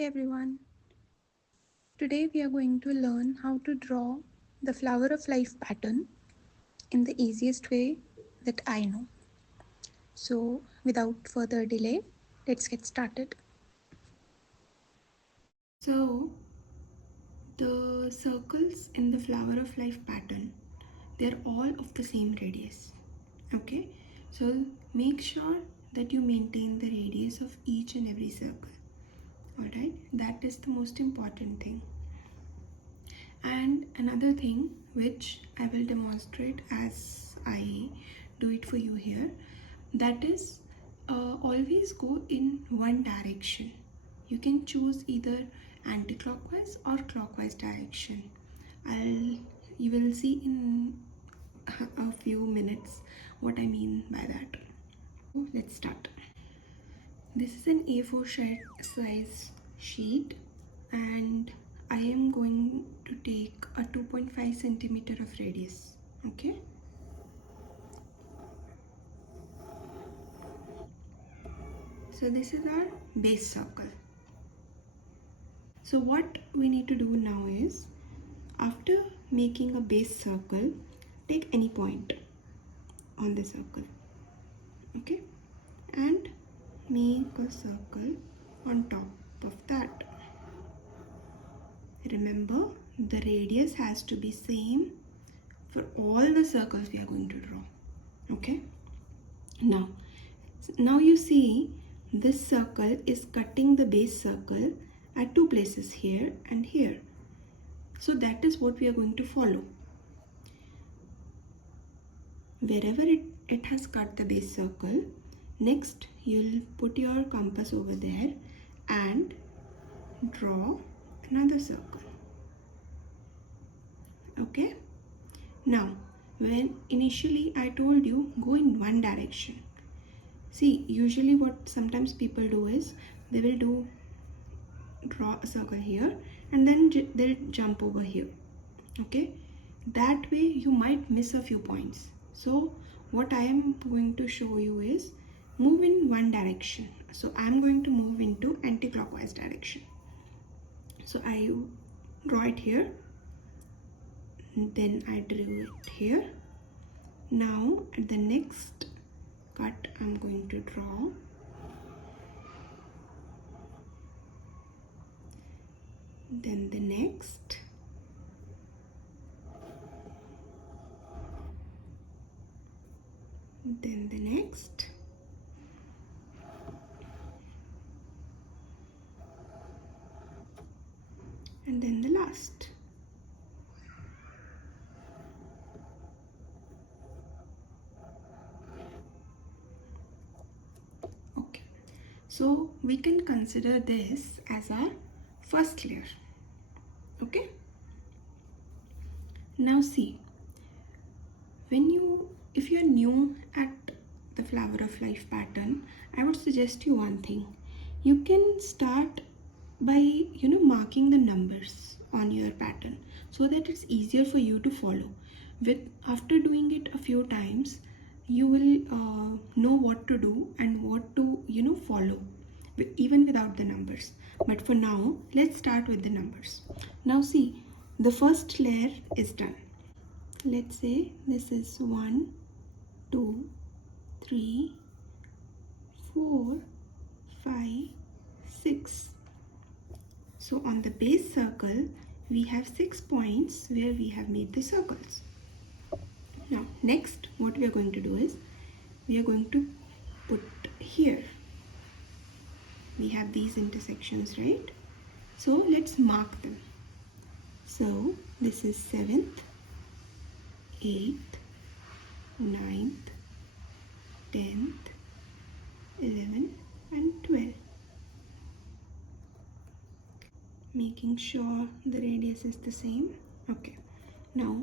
Hey everyone, today we are going to learn how to draw the flower of life pattern in the easiest way that I know. So, without further delay, let's get started. So, the circles in the flower of life pattern, they're all of the same radius. Okay, so make sure that you maintain the radius of each and every circle. Alright, that is the most important thing. And another thing which I will demonstrate as I do it for you here, that is always go in one direction. You can choose either anti-clockwise or clockwise direction. You will see in a few minutes what I mean by that. Let's start. This is an A4 size sheet and I am going to take a 2.5 centimeter of radius. Okay. So this is our base circle. So what we need to do now is, after making a base circle, take any point on the circle. Okay. And make a circle on top of that. Remember, the radius has to be same for all the circles we are going to draw. Okay. Now you see this circle is cutting the base circle at two places, here and here. So that is what we are going to follow. Wherever it has cut the base circle, next you'll put your compass over there and draw another circle. Okay. Now, when initially I told you go in one direction. See, usually what sometimes people do is they will draw a circle here and then they'll jump over here. Okay, that way you might miss a few points. So what I am going to show you is move in one direction. So I am going to move into anti-clockwise direction. So I draw it here, then I drew it here. Now at the next cut I'm going to draw then the next, then the next, and then the last. Okay, so we can consider this as our first layer. Okay, now see, if you are new at the flower of life pattern, I would suggest you one thing. You can start by marking the numbers on your pattern so that it's easier for you to follow. After doing it a few times, you will know what to do and what to follow even without the numbers. But for now, let's start with the numbers. Now see, the first layer is done. Let's say this is 1, 2, 3, 4, 5, 6. So on the base circle, we have 6 points where we have made the circles. Now next, what we are going to do is, we are going to put here. We have these intersections, right? So let's mark them. So this is 7th, 8th, 9th, 10th, 11th and 12th. Making sure the radius is the same. Okay, now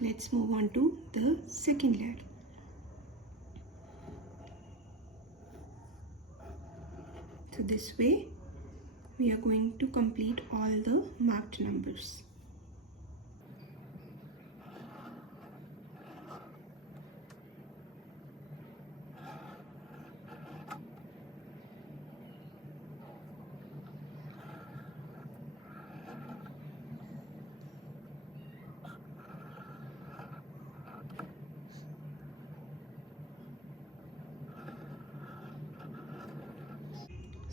let's move on to the second layer. So this way we are going to complete all the marked numbers.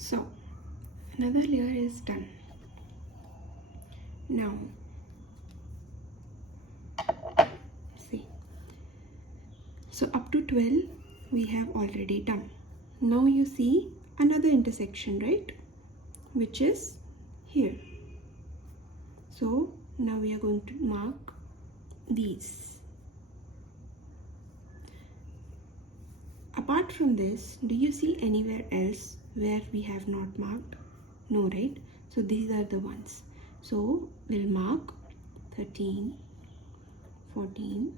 So another layer is done. Now see, so up to 12 we have already done. Now you see another intersection, right, which is here. So now we are going to mark these. Apart from this, do you see anywhere else where we have not marked? No, right? So these are the ones. So we'll mark 13, 14.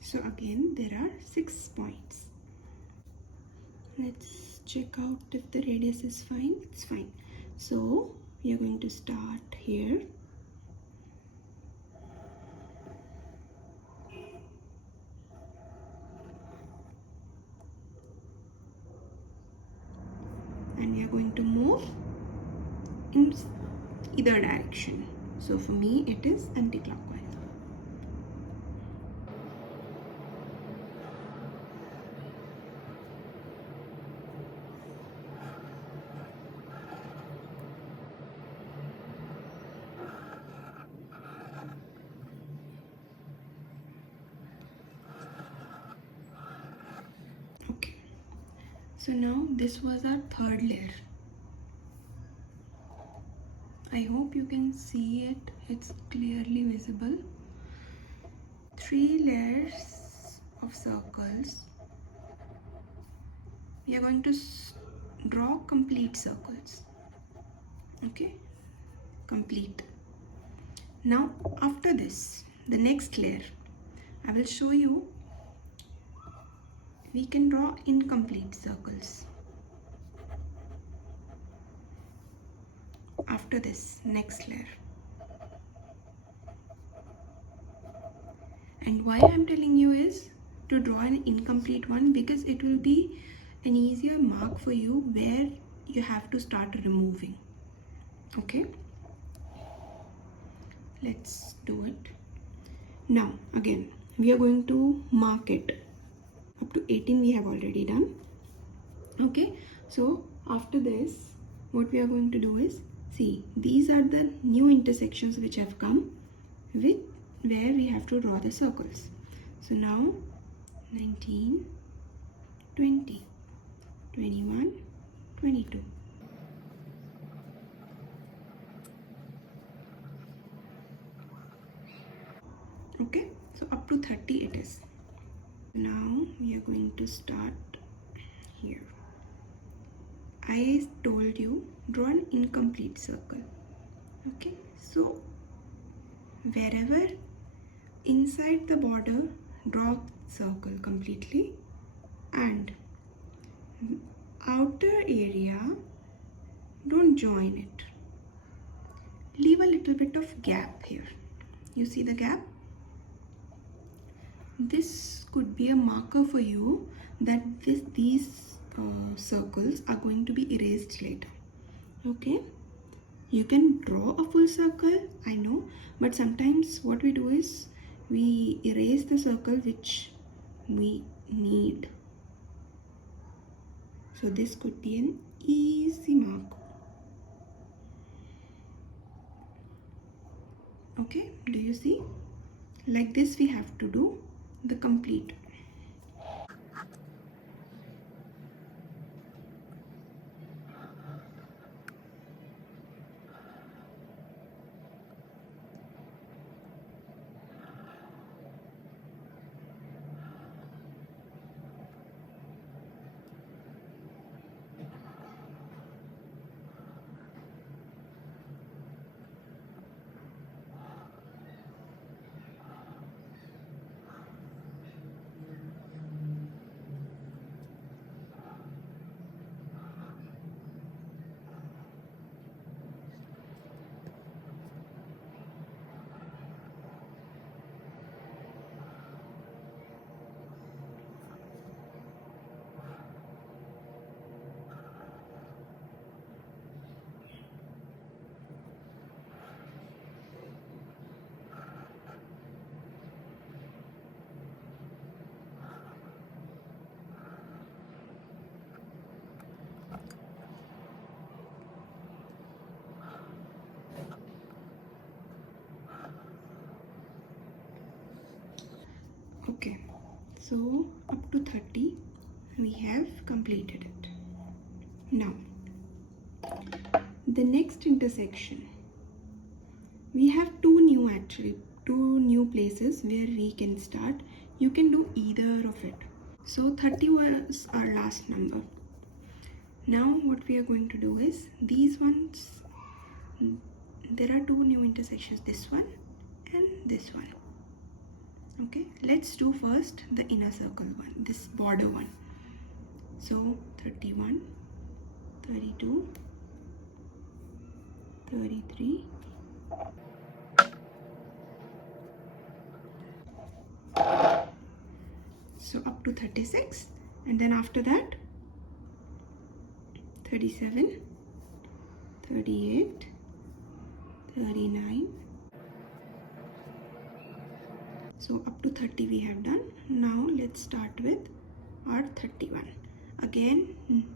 So again there are 6 points. Let's check out if the radius is fine. It's fine. So we are going to start here. And we are going to move in either direction. So for me it is anti-clockwise. Okay, so now this was our third layer. I hope you can see it, it's clearly visible. 3 layers of circles. We are going to draw complete circles. Okay, complete. Now after this, the next layer, I will show you we can draw incomplete circles. After this, next layer. And why I'm telling you is to draw an incomplete one, because it will be an easier mark for you where you have to start removing. Okay, let's do it. Now again we are going to mark it. Up to 18 we have already done. Okay, so after this what we are going to do is, see, these are the new intersections which have come with where we have to draw the circles. So now 19, 20, 21, 22. Okay, so up to 30 it is. Now we are going to start here. I told you draw an incomplete circle. Okay, so wherever inside the border, draw circle completely, and outer area, don't join it. Leave a little bit of gap here. You see the gap? This could be a marker for you that these circles are going to be erased later. Okay, you can draw a full circle, I know, but sometimes what we do is we erase the circle which we need. So this could be an easy mark. Okay, do you see? Like this we have to do the complete. Okay, so up to 30 we have completed it. Now the next intersection, we have two new places where we can start. You can do either of it. So 30 was our last number. Now what we are going to do is these ones, there are two new intersections, this one and this one. Okay, let's do first the inner circle one, this border one. So 31, 32, 33, so up to 36, and then after that 37, 38, 39. So up to 30 we have done. Now let's start with our 31. Again,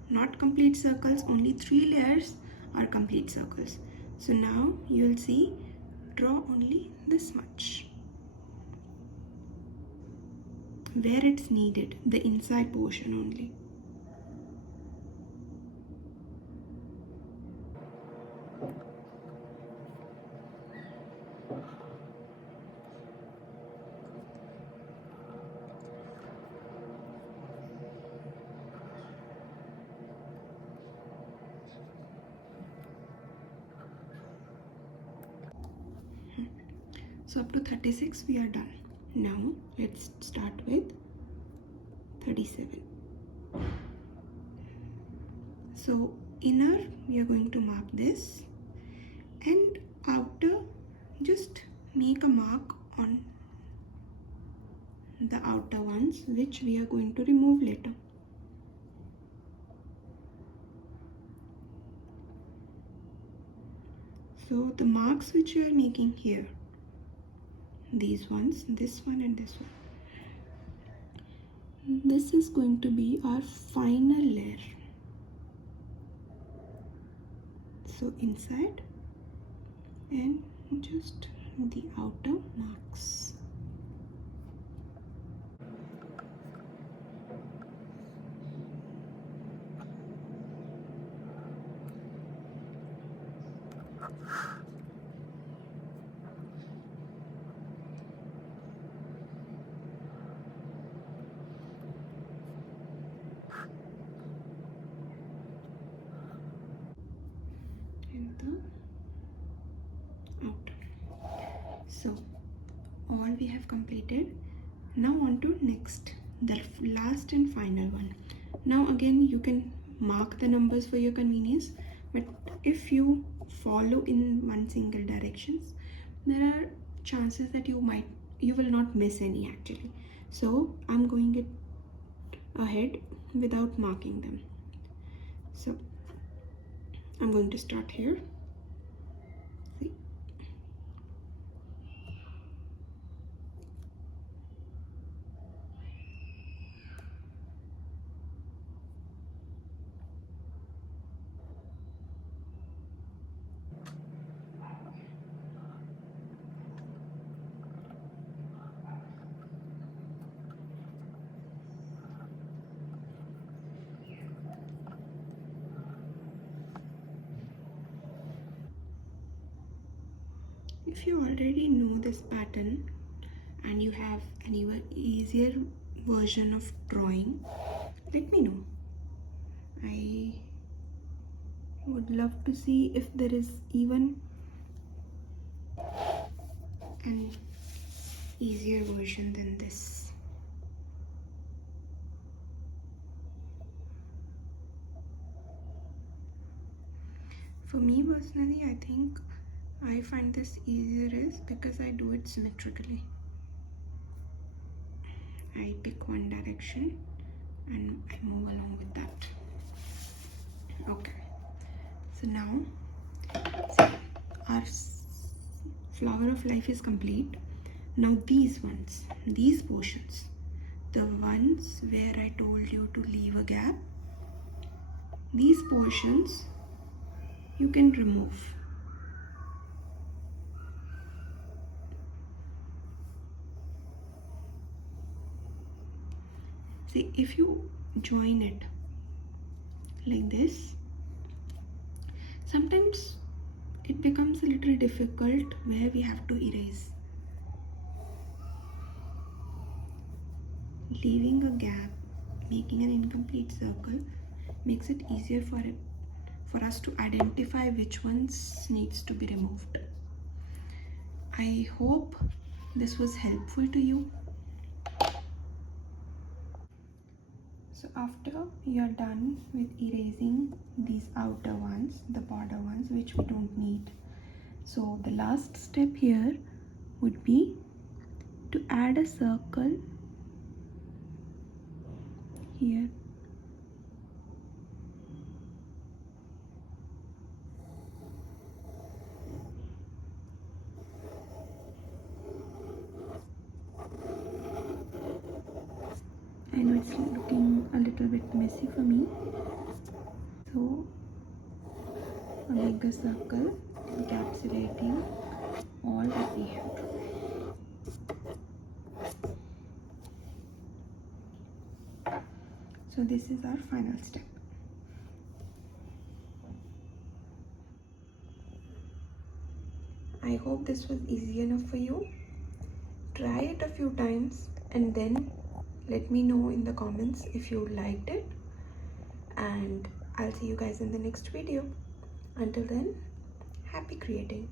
not complete circles, only 3 layers are complete circles. So now you will see, draw only this much where it's needed, the inside portion only. So up to 36 we are done. Now let's start with 37. So inner we are going to mark this, and outer just make a mark on the outer ones which we are going to remove later. So the marks which you are making here, these ones, this one and this one, this is going to be our final layer. So inside and just the outer marks. And the outer. So all we have completed. Now on to next, the last and final one. Now again you can mark the numbers for your convenience, but if you follow in one single directions, there are chances that you will not miss any actually. So I'm going it ahead without marking them. So I'm going to start here. See? If you already know this pattern and you have an even easier version of drawing, let me know. I would love to see if there is even an easier version than this. For me personally, I think I find this easier is because I do it symmetrically. I pick one direction and I move along with that. Okay, so now see, our flower of life is complete. Now these ones, these portions, the ones where I told you to leave a gap, these portions you can remove. See, if you join it like this, sometimes it becomes a little difficult where we have to erase. Leaving a gap, making an incomplete circle, makes it easier for us to identify which ones needs to be removed. I hope this was helpful to you. So after you're done with erasing these outer ones, the border ones which we don't need, so the last step here would be to add a circle here. I know it's looking a little bit messy for me, so I'll make a circle encapsulating all that we have. So this is our final step. I hope this was easy enough for you. Try it a few times and then let me know in the comments if you liked it, and I'll see you guys in the next video. Until then, happy creating.